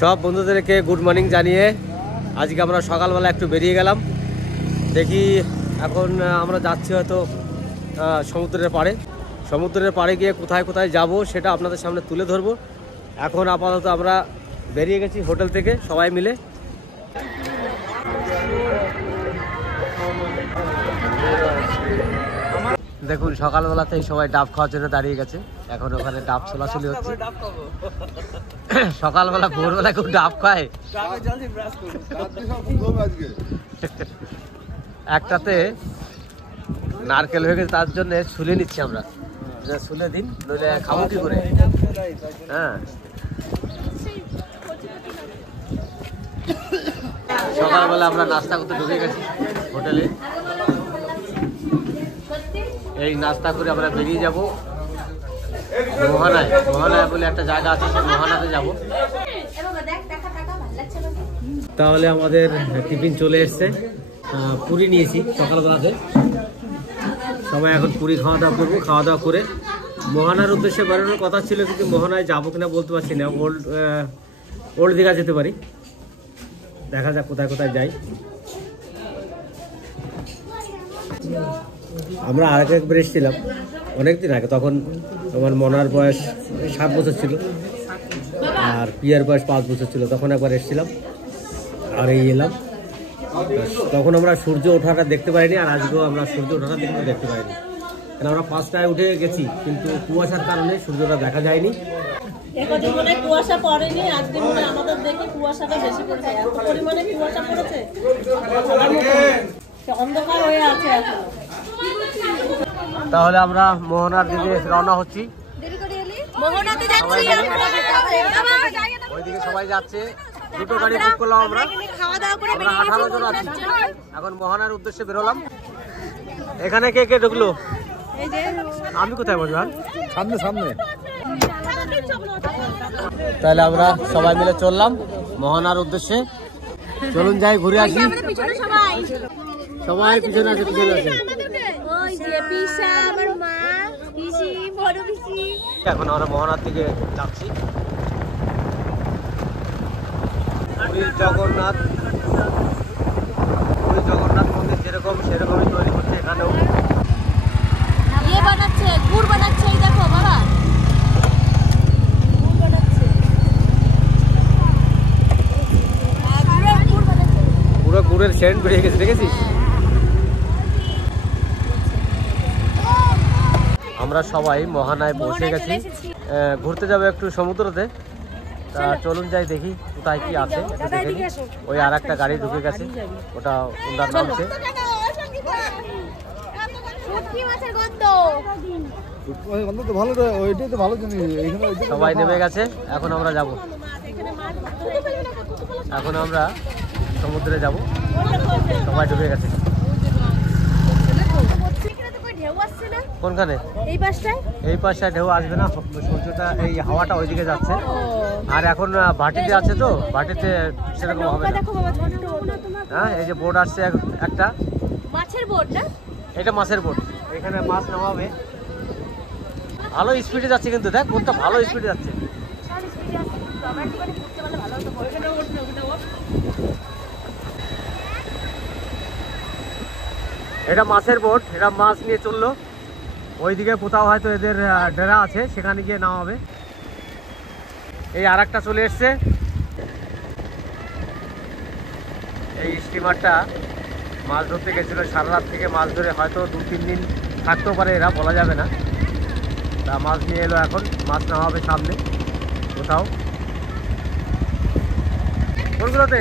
সব বন্ধুদেরকে good morning জানিয়ে আজকে আমরা সকালবেলা একটু বেরিয়ে গেলাম। দেখি এখন আমরা যাচ্ছি হয়তো সমুদ্রের পাড়ে গিয়ে কোথায় কোথায় যাব সেটা আপনাদের সামনে তুলে ধরবো। এখন আপাতত আমরা বেরিয়ে গেছি হোটেল থেকে সবাই মিলে। দেখুন সকালবেলাতেই সবাই ডাব খাওয়ার জন্য দাঁড়িয়ে গেছে। এখন ওখানে ডাব ছোলাছুলি হচ্ছে। সকালবেলা ভোরবেলা কেউ ডাব খায়? একটাতে নারকেল হয়ে গেছে, তার জন্য ছুলে নিচ্ছি আমরা। ছুলে দিন, নইলে খাবো কি করে? হ্যাঁ, সকালবেলা আমরা নাস্তা করতে ঢুকে গেছি হোটেলে। এই নাস্তা করে আমরা বেরিয়ে যাব মোহনায়। মোহনায় বলে একটা জায়গা আছে, সেই মোহনাতে যাব। তাহলে আমাদের টিফিন চলে এসছে। পুরি নিয়েছি সকালবেলাতে। সবাই এখন পুরি খাওয়া দাওয়া করবো। খাওয়া দাওয়া করে মোহনার উদ্দেশ্যে বেরোনোর কথা ছিল, কিন্তু মোহনায় যাবো কিনা বলতে পারছি না। ওল্ড দীঘা যেতে পারি, দেখা যাক কোথায় কোথায় যাই। আমরা একবার এসেছিলাম অনেকদিন আগে, তখন আমার মনার বয়স 7 বছর ছিল আর পিয়ার বয়স 5 বছর ছিল। তখন একবার এসেছিলাম আর এই এলাম। তখন আমরা সূর্য ওঠাটা দেখতে পাইনি, আর আজকেও আমরা সূর্য ওঠাটা দেখতে পাইনি। কারণ আমরা 5টায় উঠে গেছি, কিন্তু কুয়াশার কারণে সূর্যটা দেখা যায়নি। একদিন মনে কুয়াশা পড়েনি, আজকে মনে আমাদের দেখে কুয়াশাটা বেশি পড়েছে। এত পরিমাণে কুয়াশা পড়েছে, অন্ধকার হয়ে আছে এখন। তাহলে আমরা মোহনার দিকে রওনা হচ্ছি। মোহনাতে যাচ্ছি আমরা। ওইদিকে সবাই যাচ্ছে। দুটো গাড়ি বুক করলাম আমরা। খাওয়া দাওয়া করে আমরা 18 জন আছি। এখন মোহনার উদ্দেশ্যে বেরোলাম। এখানে কে কে ঢুকলো? এই যে আমি কোথায় বসবো? সামনে সামনে। তাহলে আমরা সবাই মিলে চললাম মোহনার উদ্দেশ্যে। চলুন যাই, ঘুরে আসি। সবাই পিছনে আছে, পিছনে আছে। ওই যে পিসা, আমার মা, পিসি, বড় পিসি। এখন আমরা মোহনার দিকে যাচ্ছি। পুরীর জগন্নাথ মন্দির যেরকম সেরকমই তৈরি করছে এখানেও। ইয়ে বানাচ্ছে, গুড় বানাচ্ছে। এই দেখো বাবা, গুড় বানাচ্ছে। পুরো গুড়ের সেন্ট বেরিয়ে গেছে, দেখেছিস? আমরা সবাই মোহনায় পৌঁছে গেছি। ঘুরতে যাবো একটু সমুদ্রতে। তা চলুন যাই, দেখি কোথায় কি আছে। ওই আর একটা গাড়ি ঢুকে গেছে, ওটা ওনার নামছে। সবাই নেমে গেছে, এখন আমরা যাব। এখন আমরা সমুদ্রে যাব, সবাই ঢুকে গেছে। কোনখানে? এই পাশটায় ঢেউ আসবে না, সূর্যটা এই হাওয়াটা ওইদিকে যাচ্ছে। আর এখন ভাটিতে আছে, তো ভাটিতে সেরকম হবে না। হ্যাঁ, এই যে বোট আসছে একটা, মাছের বোট না? এটা মাছের বোট। এখানে মাছ নামাবে। ভালো স্পিডে যাচ্ছে, কিন্তু দেখ বোটটা ভালো স্পিডে যাচ্ছে। এটা মাছের বোট, এটা মাছ নিয়ে চললো। ওইদিকে কোথাও হয়তো এদের ডেরা আছে, সেখানে গিয়ে নামাবে। এই আর একটা চলে এসছে। এই স্টিমারটা মাছ ধরতে গেছিলো, সারা রাত থেকে মাছ ধরে, হয়তো 2-3 দিন থাকতেও পারে, এরা বলা যাবে না। তা মাছ নিয়ে এলো, এখন মাছ নামাবে সামনে কোথাও। কোনগুলোতে?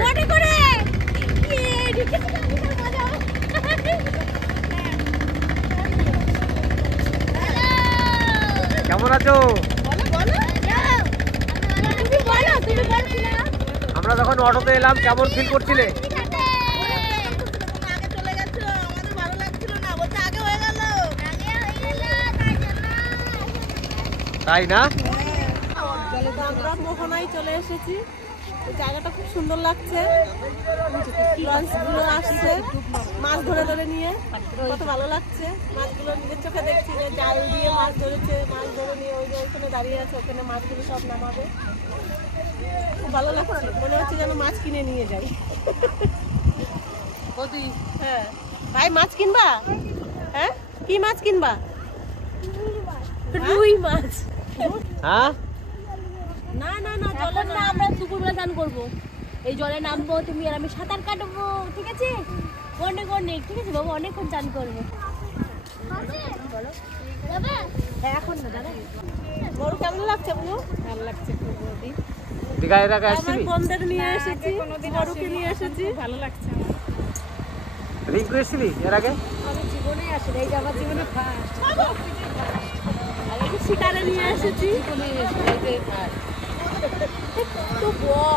কেমন আছো? আমরা যখন অটোতে এলাম কেমন ফিল করছিলে? তাই না? আমরা মোহনায় চলে এসেছি। জায়গাটা খুব সুন্দর লাগছে। লঞ্চগুলো আসছে মাছ ধরে ধরে নিয়ে, কত ভালো লাগছে। মাছগুলো নিজের চোখে দেখছি, জাল দিয়ে মাছ ধরেছে, মাছ ধরে নিয়ে ওই যে ওইখানে দাঁড়িয়ে আছে, ওখানে মাছগুলো সব নামাবে। খুব ভালো লাগছে, মনে হচ্ছে যেন মাছ কিনে নিয়ে যাই। হ্যাঁ ভাই, মাছ কিনবা? হ্যাঁ, কি মাছ কিনবা? রুই মাছ। হ্যাঁ না না না, জলে না, আমরা দুপুরবেলা স্নান করবো। এই জলে নামবো, তুমি আর আমি সাঁতার কাটবো, ঠিক আছে? অনেক অনেক, ঠিক আছে বাবু, অনেকক্ষণ চান করবো। হ্যাঁ, এখন না দাদা। বড় কেমন লাগছে বলো? ভালো লাগছে খুব বৌদি। দীঘা এর আগে আমার আসছিলি? বোনদের নিয়ে এসেছি, বড়কে নিয়ে এসেছি। ভালো লাগছে রিঙ্কু এসেছিলি এর আগে? আমার জীবনে আসলে, এই যে আমার জীবনে ফার্স্ট। আর এই যে শিকারে নিয়ে এসেছি।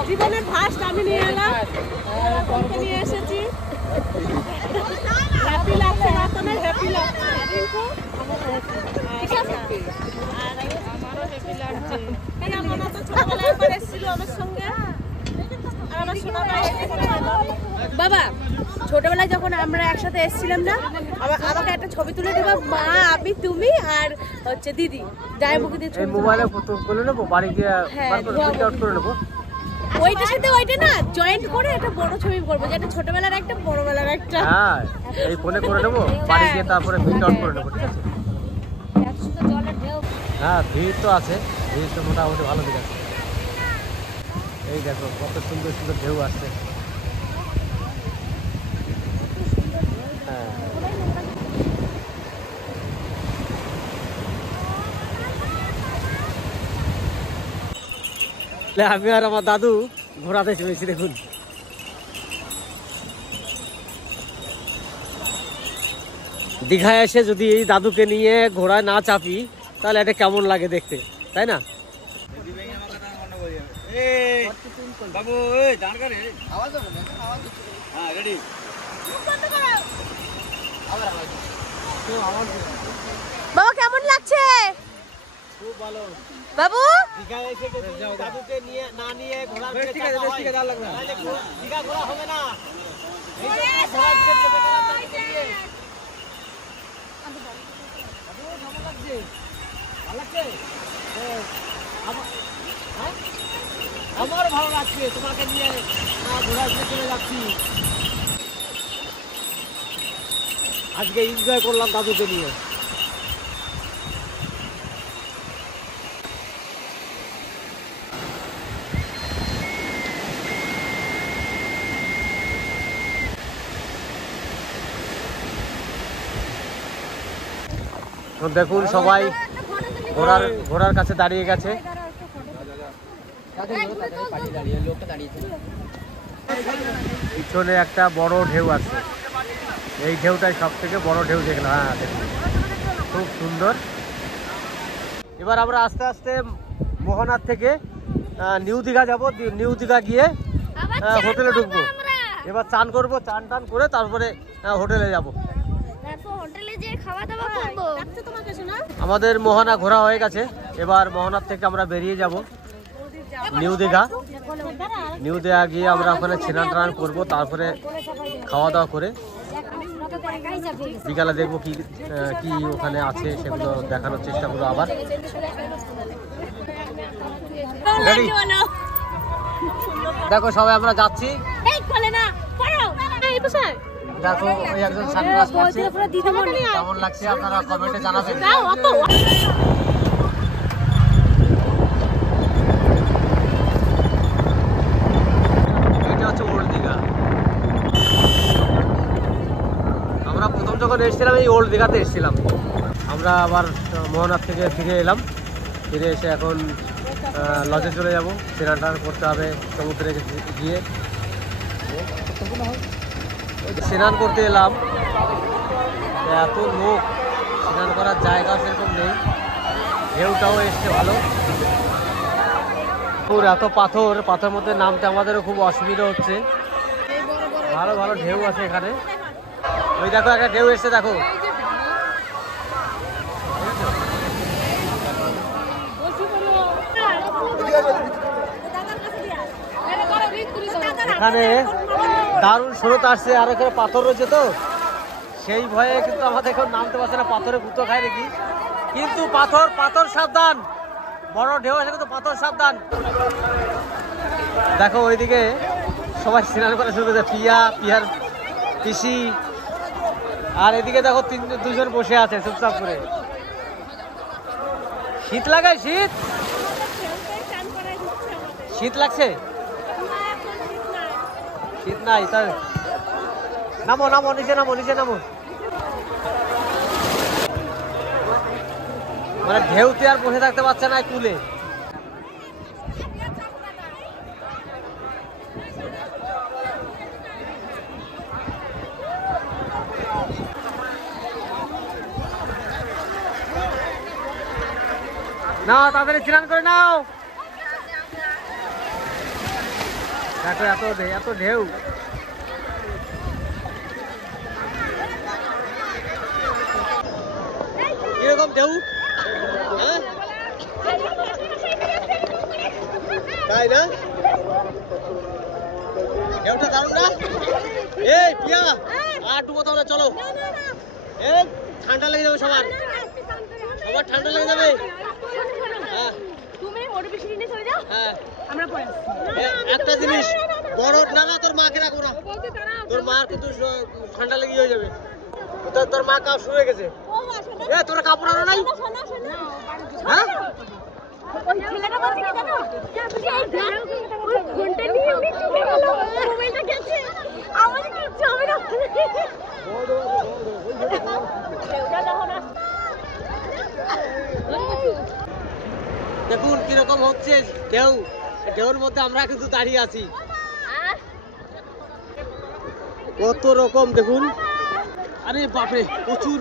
জীবনের ফার্স্ট আমি নিয়ে এলাম, বোনকে নিয়ে এসেছি। হ্যাপি লাগছে না তোমার? হ্যাপি লাগছে? ঠিক আছে। আর আমারও হ্যাপি লাগছে। এই আমার তো ছোটবেলায় একবার এসেছিল আমার সঙ্গে, আর আমার সোনা ভাই বাবা, ছোটবেলায় যখন আমরা একসাথে এসেছিলাম না, আমাকে একটা ছবি তুলে দেবা, মা, আমি, তুমি আর হচ্ছে দিদি, যাই মুখে দিয়ে এই ছবি মোবাইলে ফটো করে নেবো, বাড়ি গিয়ে হ্যাঁ, বার করে প্রিন্ট আউট করে নেবো। ওইটার সাথে ওইটা না জয়েন্ট করে একটা বড় ছবি করবো, যেটা ছোটবেলার একটা, বড়বেলার একটা। হ্যাঁ, এই ফোনে করে নেবো, বাড়ি গিয়ে তারপরে প্রিন্ট আউট করে নেবো, ঠিক আছে? হ্যাঁ, ভিড় তো আছে, ভিড় তো মোটামুটি ভালো দিক আছে। এই দেখো কত সুন্দর সুন্দর ঢেউ আসছে। হ্যাঁ, আমি আর আমার দাদু ঘোরাতে চলেছি, দেখুন। দীঘায় এসে যদি এই দাদুকে নিয়ে ঘোড়ায় না চাপি, তাহলে এটা কেমন লাগে দেখতে, তাই না? বাবা কেমন লাগছে? খুব ভালো। বাবু দীঘায় এসে যদি দাদুকে নিয়ে না নিয়ে ঘোড়ার দিকে চাপা হয়, তাহলে দীঘা ঘোরা হবে না। এই জন্য ঘোড়ার দিকে চেপে গেলাম দাদুকে নিয়ে। দাদু, কেমন লাগছে? ভালো লাগছে? হ্যাঁ? আমার ভালো লাগছে, তোমাকে নিয়ে ঘোড়ার দিকে চলে যাচ্ছি। আজকে এনজয় করলাম দাদুকে নিয়ে। তো দেখুন সবাই ঘোড়ার কাছে দাঁড়িয়ে গেছে। পিছনে একটা বড় ঢেউ আছে, এই ঢেউটাই সব থেকে বড় ঢেউ দেখলাম। হ্যাঁ, দেখুন খুব সুন্দর। এবার আমরা আস্তে আস্তে মোহনার থেকে নিউ দীঘা যাবো। নিউ দীঘা গিয়ে হোটেলে ঢুকবো। এবার চান করবো, চান টান করে তারপরে হোটেলে যাবো। আমাদের মোহনা ঘোরা হয়ে গেছে, এবার মোহনার থেকে আমরা বেরিয়ে যাব নিউ দীঘা। নিউ দীঘা গিয়ে আমরা ওখানে স্নান টান করবো, তারপরে খাওয়া দাওয়া করে বিকালে দেখবো কি কি ওখানে আছে, সেগুলো দেখানোর চেষ্টা করবো আবার। দেখো সবাই আমরা যাচ্ছি। দেখো ওই একজন সানগ্লাস পরছে, কেমন লাগছে আপনারা কমেন্টে জানাবেন। এটা হচ্ছে ওল্ড দীঘা। আমরা প্রথম যখন এসেছিলাম এই ওল্ড দীঘাতে এসেছিলাম। আমরা আবার মোহনার থেকে ফিরে এলাম, ফিরে এসে এখন লজে চলে যাব। স্নান টান করতে হবে সমুদ্রে গিয়ে। স্নান করতে এলাম, এত লোক, স্নান করার জায়গা সেরকম নেই। ঢেউটাও এসছে ভালো, এত পাথর, পাথরের মধ্যে নামতে আমাদেরও খুব অসুবিধা হচ্ছে। ভালো ভালো ঢেউ আছে এখানে। ওই দেখো একটা ঢেউ এসছে, দেখো। এখানে দারুণ স্রোত আসছে, আর এখানে পাথর রয়েছে, তো সেই ভয়ে কিন্তু আমাদের এখন নামতে পারছে না। পাথরে গুঁতো খায় নাকি, কিন্তু পাথর সাবধান, বড় ঢেউ আছে কিন্তু পাথর সাবধান। দেখো ওইদিকে সবাই স্নান করে শুরু করেছে, পিয়ার পিসি, আর এদিকে দেখো দুজন বসে আছে চুপচাপ করে। শীত লাগায়? শীত লাগছে? শীত নাই তার? নামো নিচে নামো। মানে ঢেউতে আর বসে থাকতে পারছে না কুলে। নাও তাড়াতাড়ি স্নান করে নাও। দেখো এত ঢেউ। কিরকম ঢেউ? তাই না? ঢেউটা দারুণ না? এই পিয়া আর ডুবো তাহলে, চলো। এই ঠান্ডা লেগে যাবে সবার ঠান্ডা লেগে যাবে। একটা জিনিস বড় না, তোর মাকে রাখবো না, তোর মার কিন্তু ঠান্ডা লেগে হয়ে যাবে। তোর মা কাপ শুরু হয়ে গেছে। তোরা কাপড় আনো নাই? হ্যাঁ দেখুন কিরকম হচ্ছে ঢেউর মধ্যে আমরা কিন্তু দাঁড়িয়ে আছি। কত রকম দেখুন। আরে বাপরে, প্রচুর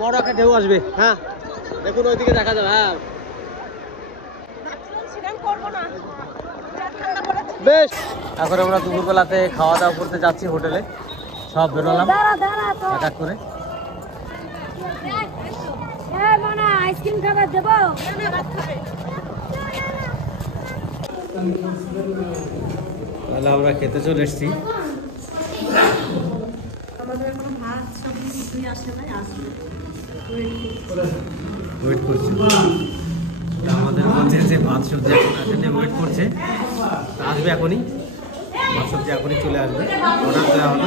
বড় একটা ঢেউ আসবে। হ্যাঁ দেখুন ওইদিকে দেখা যাবে। হ্যাঁ বেশ, এখন আমরা দুপুরবেলাতে খাওয়া দাওয়া করতে যাচ্ছি হোটেলে। সব বেরোলাম এক এক করে। আইসক্রিম খাবার দেবো? তাহলে আমরা খেতে চলে এসছি। ওয়েট করছি, আমাদের বলছে যে ভাত সবজি এখন আসেনি, ওয়েট করছে, আসবে এখনই। ভাত সবজি এখনই চলে আসবে, অর্ডার দেওয়া হলো।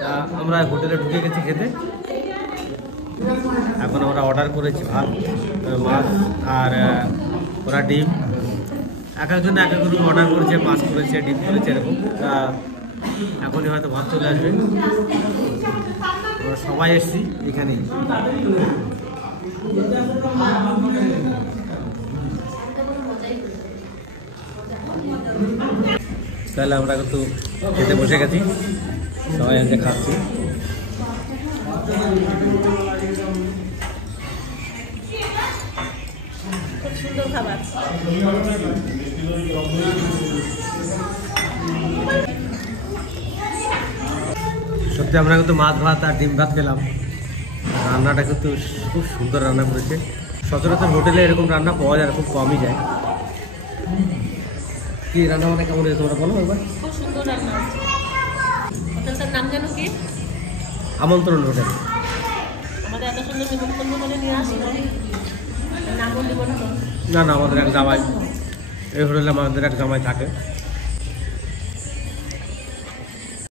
তা আমরা হোটেলে ঢুকে গেছি খেতে। এখন আমরা অর্ডার করেছি ভাত, মাছ আর ওরা ডিম। এক একজন এক এক রকম অর্ডার করেছে, মাছ করেছে, ডিম করেছে, এরকম। তা এখনই হয়তো ভাত চলে আসবে। আমরা সবাই এসছি এখানেই। তাহলে আমরা কিন্তু খেতে বসে গেছি, সবাই আজকে খাচ্ছি। সুন্দর খাবার। সত্যি আমরা কিন্তু মাছ ভাত আর ডিম ভাত পেলাম। রান্নাটা কিন্তু খুব সুন্দর রান্না করেছে। সচরাচর হোটেলে এরকম রান্না পাওয়া যায়, খুব কমই যায়। কি রান্না মানে কেমন হয়েছে তোমরা বলো একবার? খুব সুন্দর রান্না। হোটেলটার নাম জানো কি? আমন্ত্রণ হোটেল। আমাদের এত সুন্দর নিমন্ত্রণ করে নিয়ে আসলো, নামও দেবো না। না আমাদের এক জামাই, এই হোটেলে আমাদের এক জামাই থাকে।